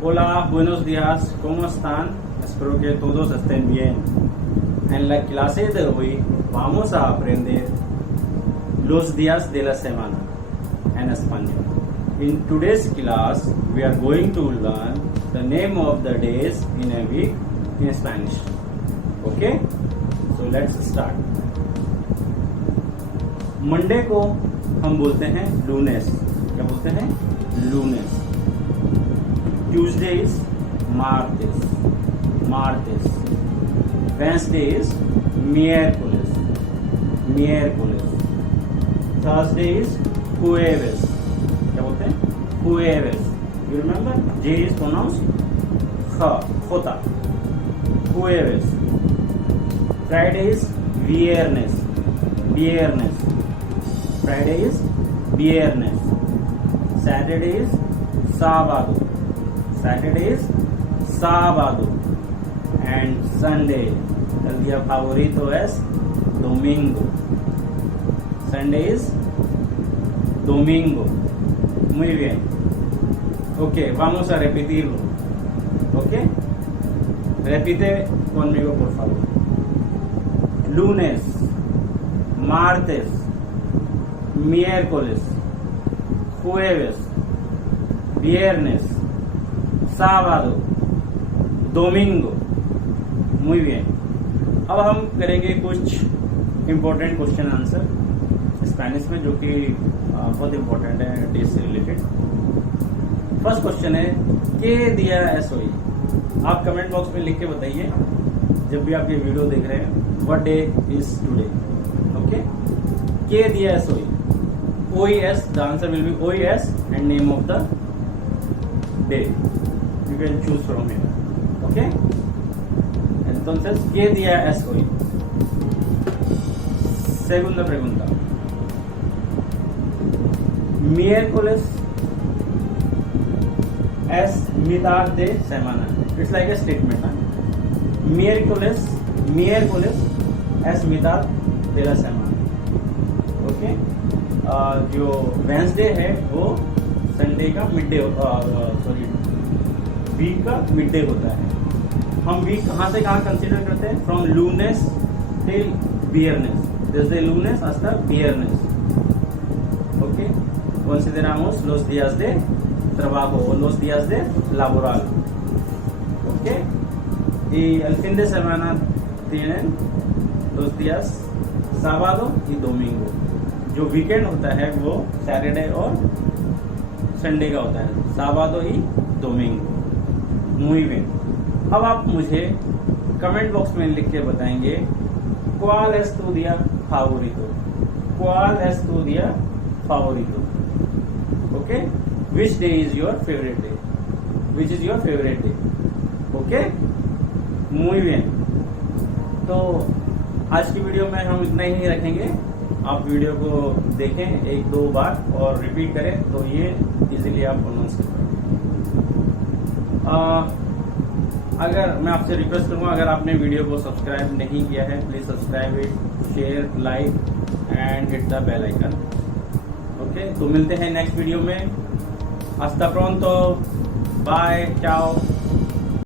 Hola, buenos días, ¿cómo están? Espero que todos estén bien. En la clase de hoy vamos a aprender los días de la semana en español. In today's class, we are going to learn the name of the days in a week in Spanish. Okay? So let's start. Monday को हम बोलते हैं लूनेस. क्या बोलते हैं? लूनेस. Tuesday is Martes. Martes. Wednesday is Miércoles. Miércoles. Thursday is Jueves. क्या बोलते हैं? Jueves. You remember? J is pronounced J. Jota. Jueves. Friday is Viernes. Viernes. Friday is Viernes. Saturday is Sábado. Saturday is Sábado. And Sunday, el día favorito es Domingo. Sunday is Domingo. Muy bien. Ok, vamos a repetirlo. Ok. Repite conmigo, por favor. Lunes, martes, miércoles, jueves, viernes, sábado, domingo. Muy bien. अब हम करेंगे कुछ important question answer Spanish में, जो कि बहुत important है days से रिलेटेड. फर्स्ट क्वेश्चन है के दिया एसओई. आप कमेंट बॉक्स में लिख के बताइए जब भी आप ये वीडियो देख रहे हैं, what day is today. Okay. के दिया SOE. OES, the answer will be OES and name of the day. You can choose from here. Okay? Entonces, ¿qué día es hoy? Segunda pregunta. Miércoles es mitad de semana. It's like a statement. Huh? Miércoles es mitad de la semana. Okay? जो Wednesday है वो Sunday का mid day, week का mid day होता है. हम week कहाँ से कहाँ कंसीडर करते हैं? फ्रॉम लूनेस टिल वियरनेस. desde lunes hasta viernes. Ok, consideramos los días de trabajo o los días de laboral. Ok, y el fin de semana tienen los días sábado y domingo. जो weekend होता है वो Saturday और Sunday का होता है, sábado y domingo. Muy bien. अब आप मुझे कमेंट बॉक्स में लिख के बताएंगे ¿Cuál es tu día favorito? ¿Cuál es tu día favorito? Okay? Which day is your favorite day? Which is your favorite day? Okay? Muy bien. तो आज की वीडियो में हम इतना ही रखेंगे. आप वीडियो को देखें 1-2 बार और रिपीट करें तो ये इजीली आप प्रोनाउंस कर पाएंगे. अगर मैं आपसे रिक्वेस्ट करूँगा, अगर आपने वीडियो को सब्सक्राइब नहीं किया है, please subscribe it, share, like and hit the bell icon. Okay, तो मिलते हैं नेक्स्ट वीडियो में. हस्ता प्रोंतो. बाय. चाओ.